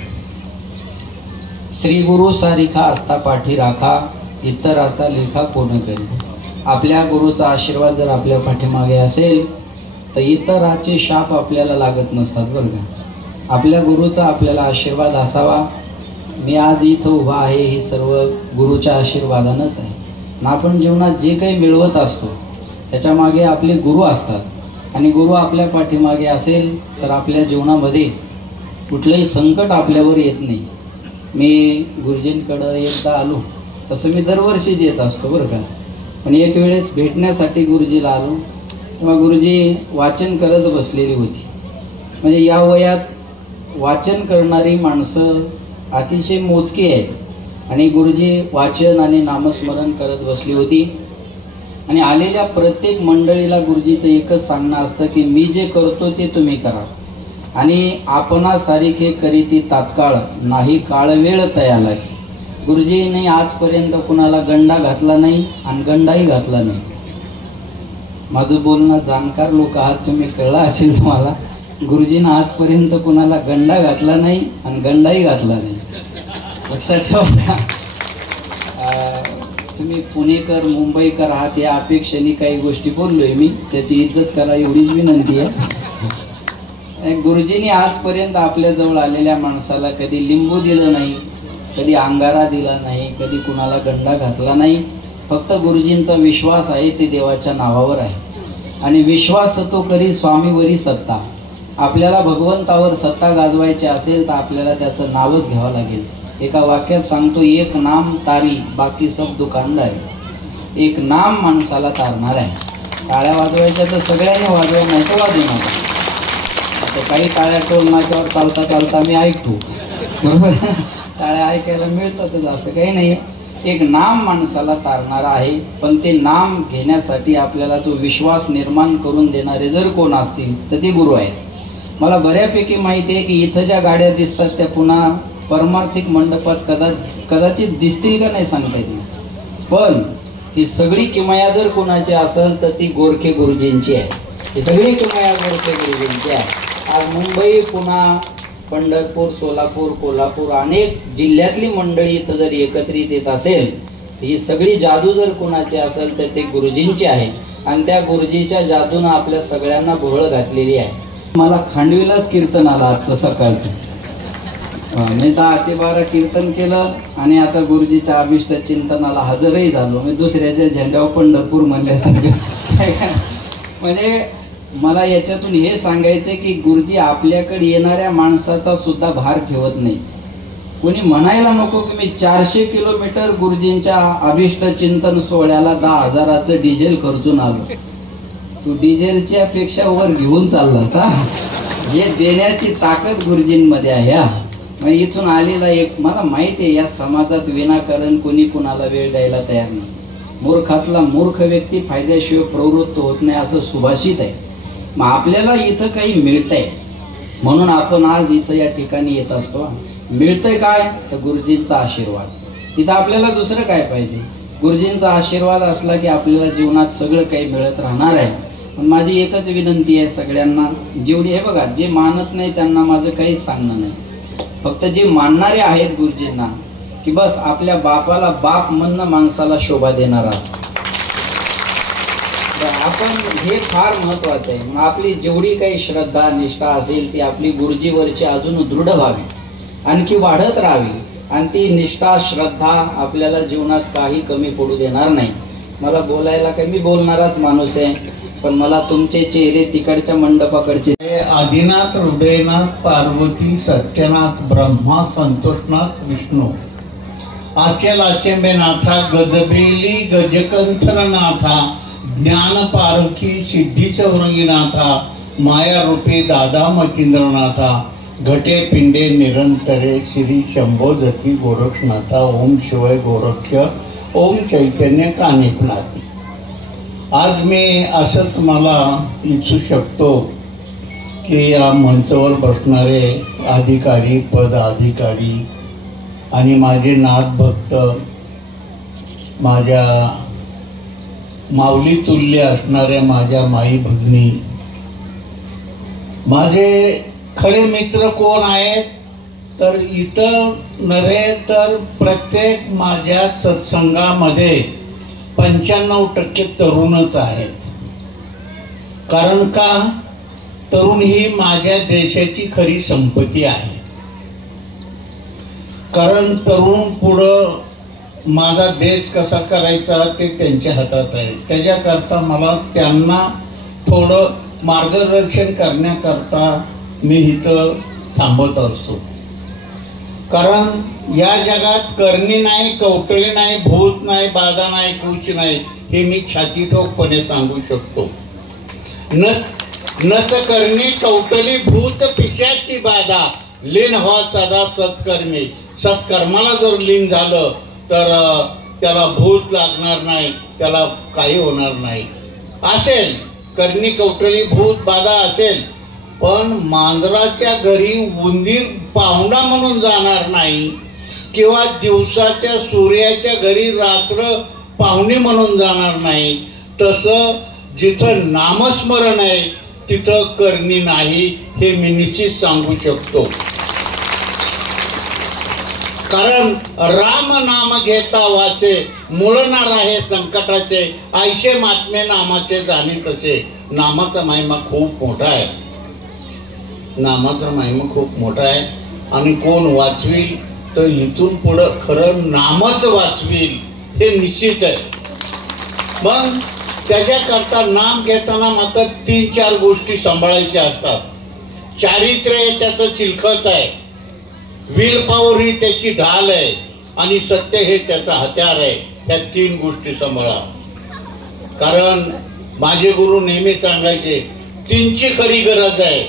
श्री गुरु सारिखा असता पाठी राखा, इतराचा लेखा कोण करी. आपल्या गुरुचा आशीर्वाद जर आपल्या पाठीमागे असेल तर इतराचे शाप आपल्याला लागत नसतात बरं का. आपल्या गुरुचा आपल्याला आशीर्वाद असावा. मी आज इथं उभा आहे हे सर्व गुरुच्या आशीर्वादानंच आहे. ना आपण जीवनात जे काही मिळवत असतो त्याच्यामागे आपले गुरु असतात आणि गुरु आपल्या पाठीमागे असेल तर आपल्या जीवनामध्ये कुठलंही संकट आपल्यावर येत नाही. मी गुरुजींकडं एकदा आलो, तसं मी दरवर्षीच येत असतो बरं का, पण एक वेळेस भेटण्यासाठी गुरुजीला आलो तेव्हा गुरुजी वाचन करत बसलेली होती. म्हणजे या वयात वाचन करणारी माणसं अतिशय मोजकी आहेत आणि गुरुजी वाचन आणि नामस्मरण करत बसली होती. आणि आलेल्या प्रत्येक मंडळीला गुरुजीचं एकच सांगणं असतं की मी जे करतो ते तुम्ही करा आणि आपणासारिखे करीती तात्काळ, नाही काळ वेळ तयाला. गुरुजींनी आजपर्यंत कुणाला गंडा घातला नाही आणि गंडाही घातला नाही. माझं बोलणं जाणकार लोक आहात तुम्ही, कळलं असेल तुम्हाला. गुरुजींना आजपर्यंत कुणाला गंडा घातला नाही आणि गंडाही घातला नाही. लक्षात ठेवा. तुम्ही पुणेकर मुंबईकर आहात या अपेक्षेने काही गोष्टी बोललोय मी, त्याची इज्जत करा एवढीच विनंती आहे. गुरुजींनी आजपर्यंत आपल्याजवळ आलेल्या माणसाला कधी लिंबू दिलं नाही, कधी अंगारा दिला नाही, कधी कुणाला गंडा घातला नाही. फक्त गुरुजींचा विश्वास आहे ते देवाच्या नावावर आहे आणि विश्वास तो करी स्वामीवरी सत्ता. आपल्याला भगवंतावर सत्ता गाजवायची असेल तर आपल्याला त्याचं नावच घ्यावं लागेल. एका वाक्यात सांगतो, एक नाम तारी बाकी सब दुकानदारी. एक नाम माणसाला तारणार आहे. टाळ्या वाजवायच्या तर सगळ्यांनी वाजवा, नाही तर वाजवू नका. आता काही टाळ्या टोल नाक्यावर चालता चालता मी ऐकतो, बरोबर. टाळ्या ऐकायला मिळतातच असं काही नाही. एक नाम माणसाला तारणार आहे, पण ते नाम घेण्यासाठी आपल्याला तो विश्वास निर्माण करून देणारे जर कोण असतील तर ते गुरु आहेत. मला बऱ्यापैकी माहिती आहे की इथं ज्या गाड्या दिसतात त्या पुन्हा परमार्थिक मंडपात कदाचित दिसतील का नाही सांगता येत नाही. पण ही सगळी किमया जर कोणाची असेल तर ती गोरखे गुरुजींची आहे. ही सगळी किमया गोरखे गुरुजींची आहे. आज मुंबई, पुणा, पंढरपूर, सोलापूर, कोल्हापूर अनेक जिल्ह्यातली मंडळी इथं जर एकत्रित येत असेल तर ही सगळी जादू जर कोणाची असेल तर ते गुरुजींची आहे आणि त्या गुरुजीच्या जादूनं आपल्या सगळ्यांना भोवळ घातलेली आहे. मला खांडवीलाच कीर्तन आलं आजचं सकाळचं. मी तर 8-12 कीर्तन केलं आणि आता गुरुजीच्या अभिष्ट चिंतनाला हजरही झालो. मी दुसऱ्याच्या झेंड्यावर पंढरपूर म्हणल्यासारखं. म्हणजे मला याच्यातून हे सांगायचं की गुरुजी आपल्याकडे येणाऱ्या माणसाचा सुद्धा भार ठेवत नाही. कोणी म्हणायला नको की मी 400 किलोमीटर गुरुजींच्या अभिष्ट चिंतन सोहळ्याला 10,000चं डिझेल खर्चून आलो. तू डिझेलच्या पेक्षा वर घेऊन चाललास. हे देण्याची ताकद गुरुजींमध्ये आहे. म्हणजे इथून आलेला एक, मला माहिती आहे या समाजात विनाकारण कोणी कुणाला वेळ द्यायला तयार नाही. मूर्खातला मूर्ख व्यक्ती फायद्याशिवाय प्रवृत्त होत नाही असं सुभाषित आहे. मग आपल्याला इथं काही मिळतंय म्हणून आपण आज इथं या ठिकाणी येत असतो. मिळतंय काय तर गुरुजींचा आशीर्वाद. इथं आपल्याला दुसरं काय पाहिजे. गुरुजींचा आशीर्वाद असला की आपल्याला जीवनात सगळं काही मिळत राहणार आहे. पण माझी एकच विनंती आहे सगळ्यांना, जेवढी हे बघा, जे मानत नाही त्यांना माझं काहीच सांगणं नाही. फक्त जे मानणारे आहेत गुरुजींना की बस आपल्या बापाला बाप म्हणणं माणसाला शोभा देणार असतं. आपण हे फार महत्वाचं आहे. मग आपली जेवढी काही श्रद्धा निष्ठा असेल ती आपली गुरुजीवरची अजून दृढ व्हावी, आणखी वाढत राहावी आणि ती निष्ठा श्रद्धा आपल्याला जीवनात काही कमी पडू देणार नाही. मला बोलायला काही, मी बोलणाराच माणूस आहे, पण मला तुमचे चेहरे तिकडच्या मंडपाकडचे, आदिनाथ, हृदयनाथ, पार्वती, सत्यनाथ, ब्रह्मा, संतोषनाथ, विष्णू आचल आचेंबेनाथा गजबेली गजकंथरनाथा ज्ञान पारखी सिद्धीच वृंगीनाथा माया रूपी दादा मचिंद्रनाथा घटे पिंडे निरंतरे श्री शंभोजती गोरक्षनाथा ओम शिवाय गोरक्ष ओम चैतन्य कानिपनाथ. आज मी असं तुम्हाला इच्छू शकतो की या मंचावर बसणारे अधिकारी पदाधिकारी आणि माझे नाथ भक्त, माझ्या माऊली तुल्य असणाऱ्या माझ्या माई भगिनी, माझे खरे मित्र कोण आहेत तर इतर नव्हे तर प्रत्येक माझ्या सत्संगामध्ये 95% तरुणच आहेत. कारण का, तरुण ही माझ्या देशाची खरी संपत्ती आहे. कारण तरुण पुढं माझा देश कसा करायचा ते त्यांच्या हातात आहे. त्याच्याकरता मला त्यांना थोडं मार्गदर्शन करण्याकरता मी इथं थांबत असतो. कारण या जगात करणी नाही, कौटळी नाही, भूत नाही, बाधा नाही, कुछ नाही, हे मी छातीठोकपणे सांगू शकतो. नच करणी कौटली भूत पिशाची बाधा, लीन व्हा सदा सत्कर्मी. सत्कर्माला जर लीन झालं तर त्याला भूत लागणार नाही, त्याला काही होणार नाही. असेल करणी कौटली भूत बाधा असेल, पण मांजराच्या घरी उंदीर पाहुणा म्हणून जाणार नाही किंवा दिवसाच्या सूर्याच्या घरी रात्र पाहुणे म्हणून जाणार नाही. तसं जिथं नामस्मरण आहे तिथं करणी नाही, हे मी निश्चित सांगू शकतो. कारण राम नाम घेता वाचे, मुळणार आहे संकटाचे, ऐशे महात्मे नामाचे जाणे तसे. नामाचा महिमा खूप मोठा आहे, नामाचा महिमा खूप मोठा आहे. आणि कोण वाचविल तर इथून पुढं खरं नामच वाचविल हे निश्चित आहे. मग त्याच्याकरता नाम घेताना मात्र 3-4 गोष्टी सांभाळायच्या असतात. चारित्र्य हे त्याचं चिलखत आहे, विल पॉवर ही त्याची ढाल आहे आणि सत्य हे त्याचा हत्यार आहे. त्या 3 गोष्टी सांभाळा. कारण माझे गुरु नेहमी सांगायचे 3ची खरी गरज आहे.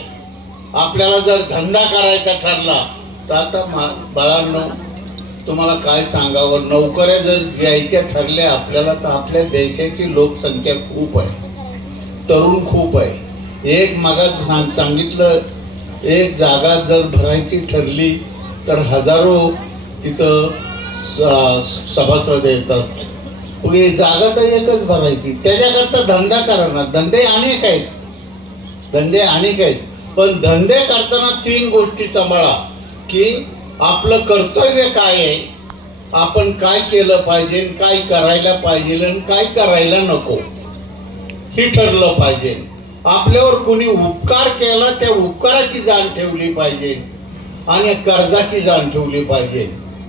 आपल्याला जर धंदा करायचा ठरला तर आता बाळांनो तुम्हाला काय सांगावं, नोकऱ्या जर घ्यायच्या ठरल्या आपल्याला तर आपल्या देशाची लोकसंख्या खूप आहे, तरुण खूप आहे. एक मागास सांगितलं, एक जागा जर भरायची ठरली तर हजारो तिथं सभासद येतात. जागा तर एकच भरायची, त्याच्याकरता धंदा करणार. धंदे अनेक आहेत, पण धंदे करताना 3 गोष्टी सांभाळा की आपलं कर्तव्य काय आहे, आपण काय केलं पाहिजे, काय करायला पाहिजे आणि काय करायला नको हे ठरलं पाहिजे. आपल्यावर कोणी उपकार केला त्या उपकाराची जाण ठेवली पाहिजे आणि कर्जाची जाण ठेवली पाहिजे.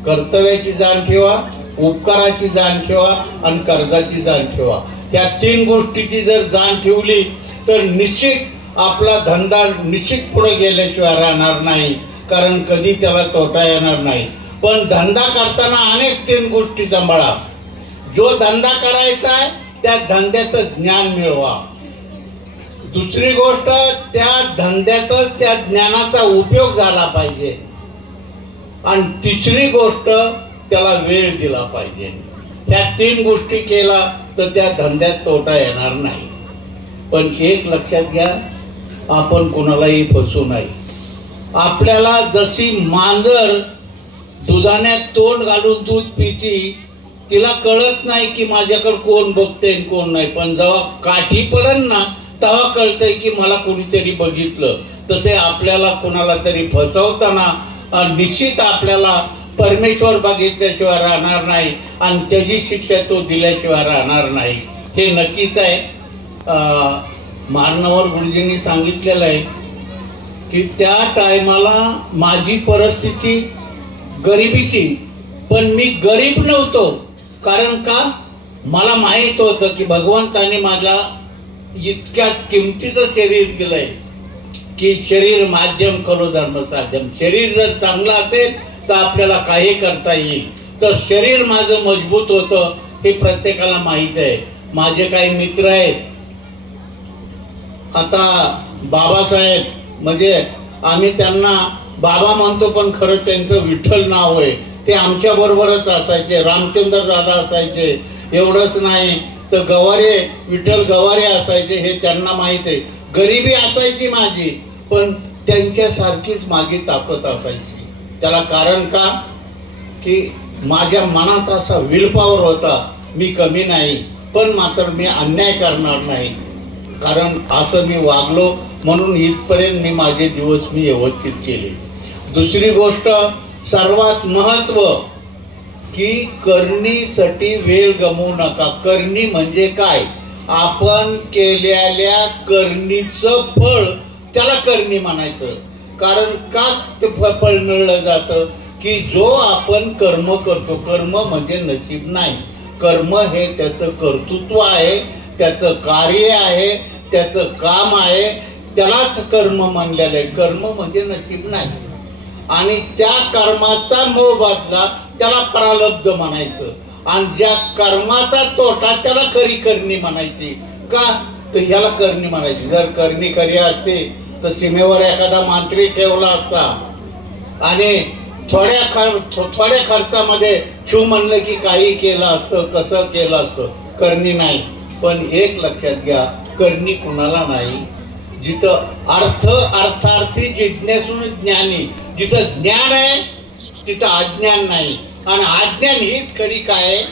कर्तव्याची जाण ठेवा, उपकाराची जाण ठेवा आणि कर्जाची जाण ठेवा. या 3 गोष्टीची जर जाण ठेवली तर निश्चित आपला धंदा निश्चित पुढे गेल्याशिवाय राहणार नाही, कारण कधी त्याला तोटा येणार नाही. पण धंदा करताना अनेक 3 गोष्टी सांभाळा. जो धंदा करायचा आहे त्या धंद्याचं ज्ञान मिळवा. दुसरी गोष्ट, त्या धंद्यातच त्या ज्ञानाचा उपयोग झाला पाहिजे. आणि तिसरी गोष्ट, त्याला वेळ दिला पाहिजे. त्या 3 गोष्टी केला तर त्या धंद्यात तोटा येणार नाही. पण एक लक्षात घ्या, आपण कोणालाही फसू नाही. आपल्याला जशी मांजर दुधाण्यात तोंड घालून दूध पिती, तिला कळत नाही की माझ्याकडे कोण बघते कोण नाही, पण जेव्हा काठी पडेल ना तेव्हा कळतंय की मला कोणीतरी बघितलं. तसे आपल्याला कोणाला तरी फसवताना निश्चित आपल्याला परमेश्वर बघितल्याशिवाय राहणार नाही आणि त्याची शिक्षा तो दिल्याशिवाय राहणार नाही, हे नक्कीच आहे. मारणावर गुरुजींनी सांगितलेलं आहे की त्या टायमाला माझी परिस्थिती गरिबीची, पण मी गरीब नव्हतो. कारण का, मला माहित होतं की भगवंताने माझ्या इतक्या किमतीचं शरीर दिलंय की शरीर माध्यम खरो धर्म साध्यम. शरीर जर चांगलं असेल तर आपल्याला काही करता येईल, तर शरीर माझं मजबूत होतं हे प्रत्येकाला माहित आहे. माझे काही मित्र आहेत, आता बाबासाहेब म्हणजे आम्ही त्यांना बाबा म्हणतो, पण खरं त्यांचं विठ्ठल नाव आहे. ते आमच्या बरोबरच असायचे. रामचंद्र दादा असायचे. एवढंच नाही तर गवारे, विठ्ठल गवारे असायचे, हे त्यांना माहित आहे. गरिबी असायची माझी, पण त्यांच्यासारखीच माझी ताकद असायची. त्याला कारण का की माझ्या मनाचा असा विल पॉवर होता, मी कमी नाही पण मात्र मी अन्याय करणार नाही, कारण असं मी वागलो म्हणून इथपर्यंत मी माझे दिवस मी व्यवस्थित केले. दुसरी गोष्ट सर्वात महत्व की करणीसाठी वेळ गमवू नका. करणी म्हणजे काय? आपण केलेल्या करणीचं फळ त्याला करणी म्हणायचं. कारण का ते फळ मिळलं जातं की जो आपण कर्म करतो, कर्म म्हणजे नशीब नाही, कर्म हे त्याचं कर्तृत्व आहे, त्याचं कार्य आहे, त्याचं काम आहे, त्यालाच कर्म म्हणलेलं आहे. कर्म म्हणजे नशीब नाही. आणि त्या कर्माचा मोबदला त्याला प्रारब्ध म्हणायचं, आणि ज्या कर्माचा तोटा त्याला खरी करणी म्हणायची. का तर ह्याला करणी म्हणायची. जर करणी खरी असते तर सीमेवर एखादा मांत्रिक ठेवला असता आणि थोड्या खर्चामध्ये छू म्हणलं की काही केलं असतं, कसं केलं असतं. करणी नाही. पण एक लक्षात घ्या, करणी कुणाला नाही. जिथं अर्थार्थी जिज्ञासून ज्ञानी, जिथं ज्ञान आहे तिथं अज्ञान नाही. आणि अज्ञान हीच खरी काय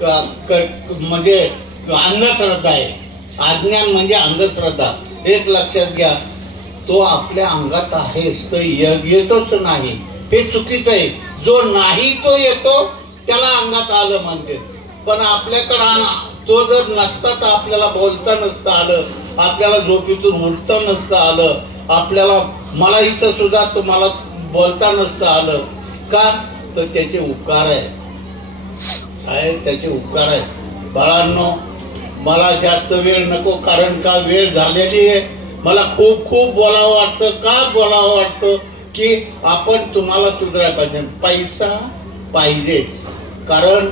म्हणजे अंधश्रद्धा आहे. अज्ञान म्हणजे अंधश्रद्धा. एक लक्षात घ्या, तो आपल्या अंगात आहेच, तर येतच नाही, हे चुकीचं आहे. जो नाही तो येतो त्याला अंगात आलं म्हणते. पण आपल्याकडं तो जर नसता तर आपल्याला बोलता नसतं आलं, आपल्याला झोपेतून उठता नसतं आलं, आपल्याला मला इथं सुद्धा तुम्हाला बोलता नसतं आलं. का तर त्याचे उपकार आहे, त्याचे उपकार आहे. बाळांनो, मला जास्त वेळ नको, कारण का वेळ झालेली आहे. मला खूप खूप बोलावं वाटतं. का बोलावं वाटतं की आपण तुम्हाला सुधारायला पाहिजे. पैसा पाहिजेच, कारण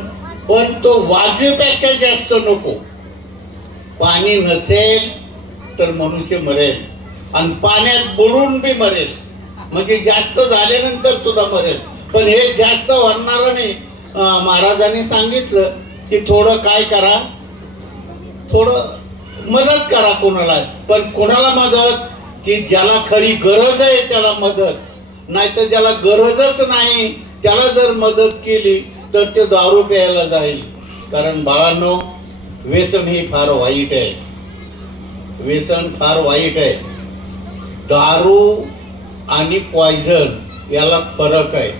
पण तो वाजवेपेक्षा जास्त नको. पाणी नसेल तर मनुष्य मरेल, आणि पाण्यात बुडून बी मरेल, म्हणजे जास्त झाल्यानंतर सुद्धा मरेल. पण हे जास्त होणार नाही. महाराजांनी सांगितलं की थोडं काय करा, थोडं मदत करा कोणाला. पण कोणाला मदत? की ज्याला खरी गरज आहे त्याला मदत. नाहीतर ज्याला गरजच नाही त्याला जर मदत केली तर ते दारू प्यायला जाईल. कारण बाळांनो, व्यसन ही फार वाईट आहे. व्यसन फार वाईट आहे. दारू आणि पॉयझन याला फरक आहे.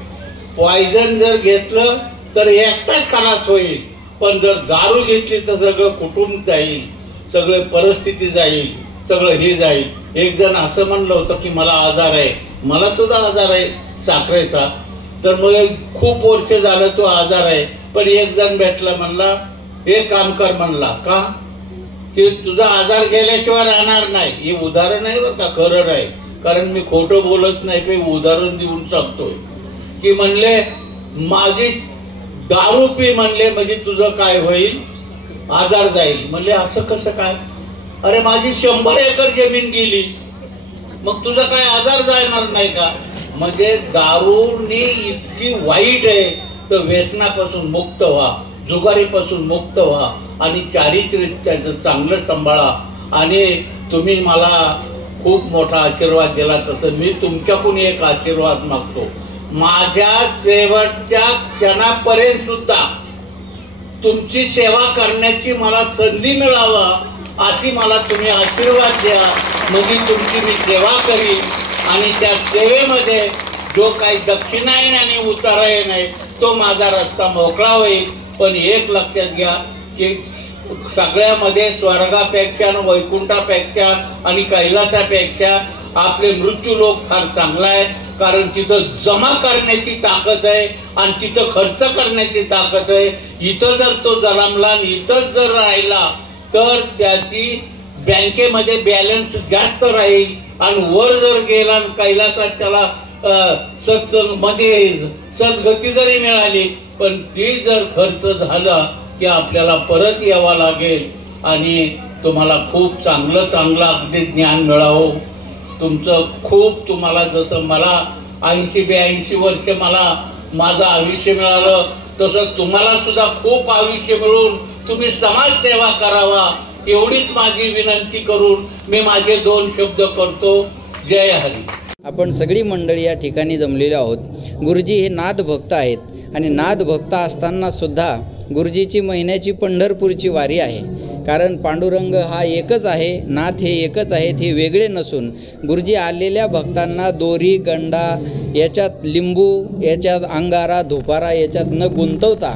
पॉयझन जर घेतलं तर एकटाच खलास होईल, पण जर दारू घेतली तर सगळं कुटुंब जाईल, सगळे परिस्थिती जाईल, सगळं हे जाईल. एक जण असं म्हणलं होतं की मला आजार आहे, मला सुद्धा आजार आहे साखरेचा. तर मग खूप वर्ष झालं तो आजार आहे. पण एक जण भेटला, म्हणला एक काम कर, म्हणला का की तुझा आजार गेल्याशिवाय राहणार नाही. हे उदाहरण आहे बरं का, खरं आहे, कारण मी खोटं बोलत नाही, ते उदाहरण देऊन सांगतोय. की म्हणले माझी दारू पी म्हणले म्हणजे तुझं काय होईल, आजार जाईल. म्हणले असं कसं काय? अरे माझी 100 एकर जमीन गेली, मग तुझा काय आजार जाणार नाही का? म्हणजे दारूनी इतकी वाईट आहे. तर व्यसनापासून मुक्त व्हा, जुगारीपासून मुक्त व्हा, आणि चारित्र्य चांगलं सांभाळा. आणि तुम्ही मला खूप मोठा आशीर्वाद दिला, तसं मी तुमच्याकडून एक आशीर्वाद मागतो. माझ्या शेवटच्या क्षणापर्यंत सुद्धा तुमची सेवा करण्याची मला संधी मिळावा अशी मला तुम्ही आशीर्वाद द्या. म्हणजे तुमची मी सेवा करीन, आणि त्या सेवेमध्ये जो काही दक्षिणायन आणि उतारायन आहे तो माझा रस्ता मोकळा होईल. पण एक लक्षात घ्या की सगळ्यामध्ये स्वर्गापेक्षा, वैकुंठापेक्षा आणि कैलासापेक्षा आपले मृत्यू लोक फार चांगला आहे. कारण तिथं जमा करण्याची ताकद आहे आणि तिथं खर्च करण्याची ताकद आहे. इथं जर तो जलमला आणि इथंच जर राहिला तर त्याची बँकेमध्ये बॅलन्स जास्त राहील, आणि वर जर गेला आणि कैलासात त्याला सत्संगमध्ये सद्गती जरी मिळाली, पण ती जर खर्च झाला की आपल्याला परत यावं लागेल आणि तुम्हाला खूप चांगलं चांगलं अगदी ज्ञान मिळावं. तुमचं खूप तुम्हाला जसं मला 80-82 वर्ष मला माझं आयुष्य मिळालं, तसं तुम्हाला सुद्धा खूप आयुष्य मिळून तुम्ही समाजसेवा करावा एवढीच माझी विनंती करून मी माझे 2 शब्द करतो. जय हरी. आपण सगळी मंडळी या ठिकाणी जमलेलो आहोत. गुरुजी हे नाद भक्त आहेत आणि नाद भक्त असताना सुद्धा गुरुजीची महिन्याची पंढरपूरची वारी आहे. कारण पांडुरंग हा एकच आहे, नाथ हे एकच आहेत, हे वेगळे नसून गुरुजी आलेल्या भक्तांना दोरी गंडा याच्यात लिंबू याच्यात अंगारा धुपारा याच्यात न गुंतवता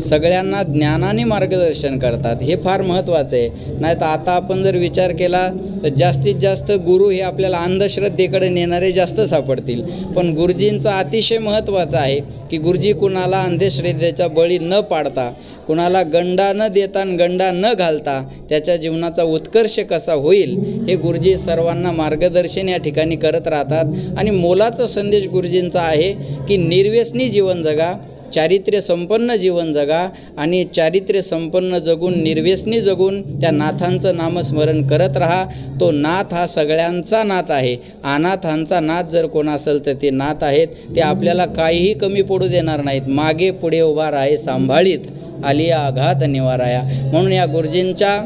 सगळ्यांना ज्ञानाने मार्गदर्शन करतात. हे फार महत्त्वाचं आहे. नाही तर आता आपण जर विचार केला तर जास्तीत जास्त गुरु हे आपल्याला अंधश्रद्धेकडे नेणारे जास्त सापडतील. पण गुरुजींचं अतिशय महत्त्वाचं आहे की गुरुजी कुणाला अंधश्रद्धेचा बळी न पाडता, कुणाला गंडा न देता गंडा न घालता त्याच्या जीवनाचा उत्कर्ष कसा होईल हे गुरुजी सर्वांना मार्गदर्शन या ठिकाणी करत राहतात. आणि मोलाचा संदेश गुरुजींचा आहे की निर्व्यसनी जीवन जगा, चारित्र्य संपन्न जीवन जगा आणि चारित्र्य संपन्न जगून निर्व्यसनी जगून त्या नाथांचं नामस्मरण करत राहा. तो नाथ हा सगळ्यांचा नाथ आहे. अनाथांचा नाथ जर कोण असेल तर ते नाथ आहेत. ते आपल्याला काहीही कमी पडू देणार नाहीत. मागे पुढे उभा राहे सांभाळीत आलिया आघात निवाराया. म्हणून या गुरुजींच्या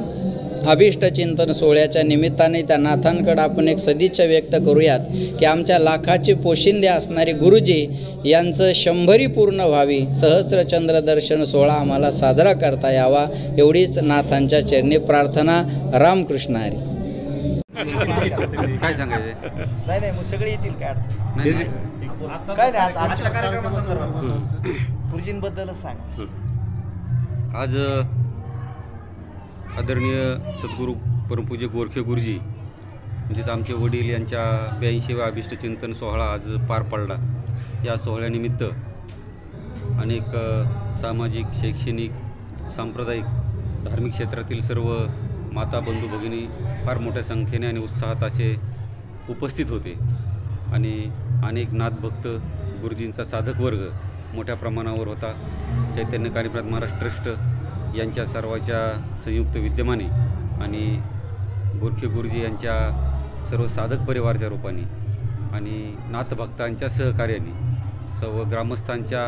अभिष्टचिंतन सोहळ्याच्या निमित्ताने त्या नाथांकडे आपण एक सदिच्छा व्यक्त करूयात की आमच्या लाखाचे पोशिंदे असणारे गुरुजी यांचं 100 पूर्ण व्हावी. सहस्रचंद्र दर्शन सोहळा आम्हाला साजरा करता यावा एवढीच नाथांच्या चरणी प्रार्थना. रामकृष्ण हरी. काय सांगायचं? नाही मग सगळे येतील. काय गुरुजींबद्दलच सांग. आज आदरणीय सद्गुरू परमपूज्य गोरखे गुरुजी म्हणजेच आमचे वडील यांच्या 82व्या अभिष्टचिंतन सोहळा आज पार पडला. या सोहळ्यानिमित्त अनेक सामाजिक, शैक्षणिक, सांप्रदायिक, धार्मिक क्षेत्रातील सर्व माता बंधू भगिनी फार मोठ्या संख्येने आणि उत्साहात असे उपस्थित होते आणि अनेक नाथभक्त गुरुजींचा साधक वर्ग मोठ्या प्रमाणावर होता. चैतन्य कानिपनाथ महाराज ट्रस्ट यांच्या सर्वांच्या संयुक्त विद्यमाने आणि गोरखे गुरुजी यांच्या सर्व साधक परिवाराच्या रूपाने आणि नाथभक्तांच्या सहकार्याने सर्व ग्रामस्थांच्या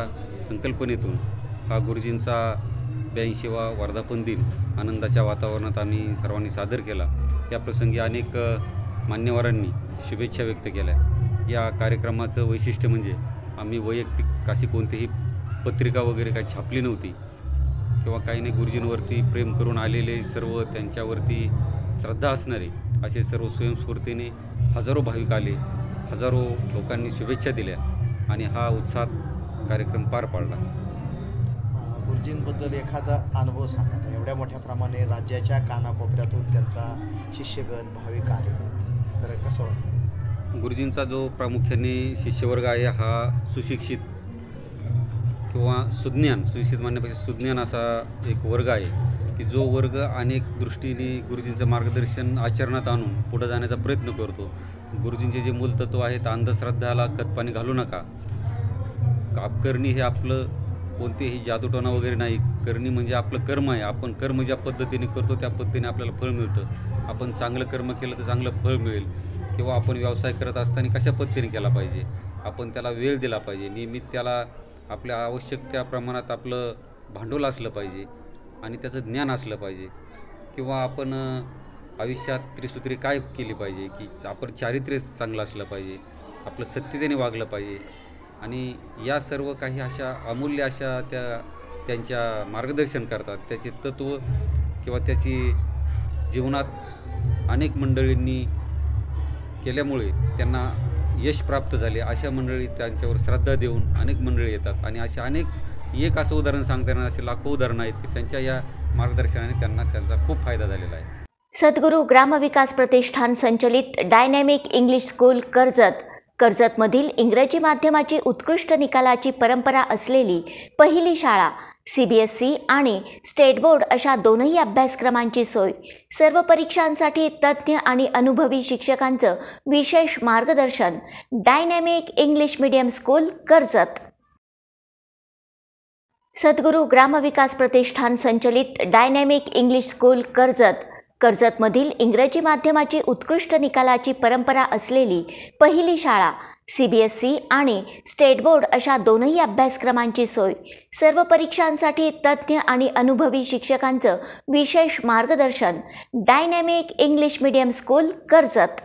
संकल्पनेतून हा गुरुजींचा 82वा वर्धापन दिन आनंदाच्या वातावरणात आम्ही सर्वांनी सादर केला. या प्रसंगी अनेक मान्यवरांनी शुभेच्छा व्यक्त केल्या. या कार्यक्रमाचं वैशिष्ट्य म्हणजे आम्ही वैयक्तिक अशी कोणतीही पत्रिका वगैरे काही छापली नव्हती किंवा काही नाही. गुरुजींवरती प्रेम करून आलेले सर्व, त्यांच्यावरती श्रद्धा असणारे असे सर्व स्वयंस्फूर्तीने हजारो भाविक आले, हजारो लोकांनी शुभेच्छा दिल्या आणि हा उत्साहात कार्यक्रम पार पाडला. गुरुजींबद्दल एखादा अनुभव सांगा. एवढ्या मोठ्या प्रमाणे राज्याच्या कानाकोपऱ्यातून त्यांचा शिष्यगण भाविक आले तर कसं वाटतं? गुरुजींचा जो प्रामुख्याने शिष्यवर्ग आहे हा सुशिक्षित किंवा सुज्ञान, सुशिक्षित म्हणण्यापेक्षा सुज्ञान असा एक वर्ग आहे की जो वर्ग अनेक दृष्टीने गुरुजींचं मार्गदर्शन आचरणात आणून पुढे जाण्याचा प्रयत्न करतो. गुरुजींचे जे मूलतत्व आहेत, अंधश्रद्धाला खतपाणी घालू नका, करणी हे आपलं कोणतेही जादूटोणा वगैरे नाही. करणी म्हणजे आपलं कर्म आहे. आपण कर्म ज्या पद्धतीने करतो त्या पद्धतीने आपल्याला फळ मिळतं. आपण चांगलं कर्म केलं तर चांगलं फळ मिळेल. किंवा आपण व्यवसाय करत असताना कशा पद्धतीने केला पाहिजे, आपण त्याला वेळ दिला पाहिजे, नियमित त्याला आपल्या आवश्यक त्या प्रमाणात आपलं भांडवल असलं पाहिजे आणि त्याचं ज्ञान असलं पाहिजे. किंवा आपण आयुष्यात त्रिसूत्री काय केली पाहिजे की आपण चारित्र्य चांगलं असलं पाहिजे, आपलं सत्यतेने वागलं पाहिजे आणि या सर्व काही अशा अमूल्य अशा त्यांच्या मार्गदर्शन करतात. त्याचे तत्त्व किंवा त्याची जीवनात अनेक मंडळींनी केल्यामुळे त्यांना यश प्राप्त झाले. अशा मंडळी त्यांच्यावर श्रद्धा देऊन अनेक मंडळी येतात आणि अशा अनेक, एक असं उदाहरण सांगता येणार असे लाखो उदाहरणं आहेत की त्यांच्या या मार्गदर्शनाने त्यांना त्यांचा खूप फायदा झालेला आहे. सद्गुरू ग्रामविकास प्रतिष्ठान संचलित डायनॅमिक इंग्लिश स्कूल कर्जतमधील इंग्रजी माध्यमाची उत्कृष्ट निकालाची परंपरा असलेली पहिली शाळा CBSE आणि स्टेट बोर्ड अशा दोनही अभ्यासक्रमांची सोय, सर्व परीक्षांसाठी तज्ज्ञ आणि अनुभवी शिक्षकांचं विशेष मार्गदर्शन, dynamic English medium school Karjat. सद्गुरू ग्रामविकास प्रतिष्ठान संचलित डायनॅमिक इंग्लिश स्कूल कर्जतमधील इंग्रजी माध्यमाची उत्कृष्ट निकालाची परंपरा असलेली पहिली शाळा, CBSE आणि स्टेट बोर्ड अशा दोनही अभ्यासक्रमांची सोय, सर्व परीक्षांसाठी तज्ज्ञ आणि अनुभवी शिक्षकांचं विशेष मार्गदर्शन, dynamic English medium school Karjat.